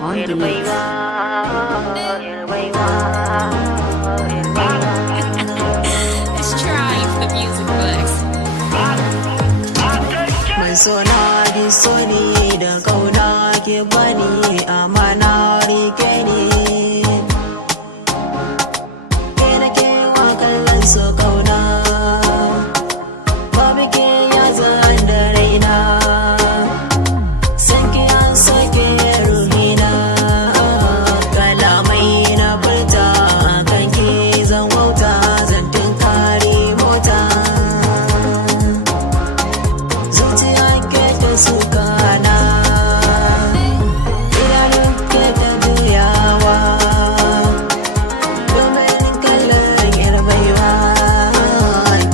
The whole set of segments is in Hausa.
On the mix. Let's try the music box. Mai sona ki so ni da kauna ki bani amana rike ni. Ke da ke wa kallon so kauna, babu ke ya zan da raina. San ki an soke ruhina, kalamai na furta kan ki zan wauta zan tunkari mota. Zuciya ke ta sukana, idanun ke ta juyawa, domin kallon yar baiwa.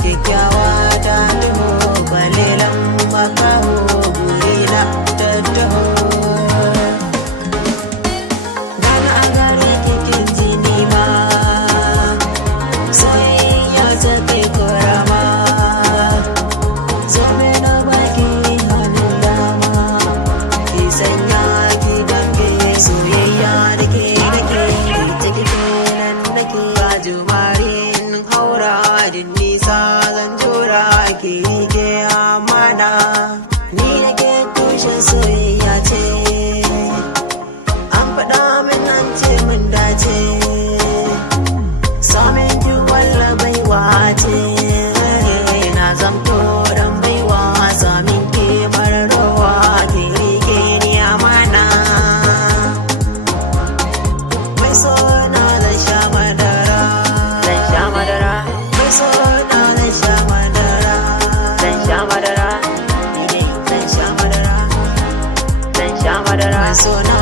Kyakkyawa ta taho kwalelan makaho burina ta taho. Gana a gare kikin jini ma, soyayya ta kai korama. Zobe na baki hannun dama, ki sanya ki dange soyayya da ke ita kike nan nake. Gajumarin haura din nisa zan jura ki rike amana. Ni da ke tushen soyayya ce, an faɗa min an ce mun dace. Samin ki walla baiwa ce, na zamto dan baiwa. Samin ki mararrawa ki rike ni amana. Mai sona zan sha madara, zan sha madara. Mai sona zan sha madara, zan sha madara. Ni dai zan sha madara, zan sha madara. Mai sona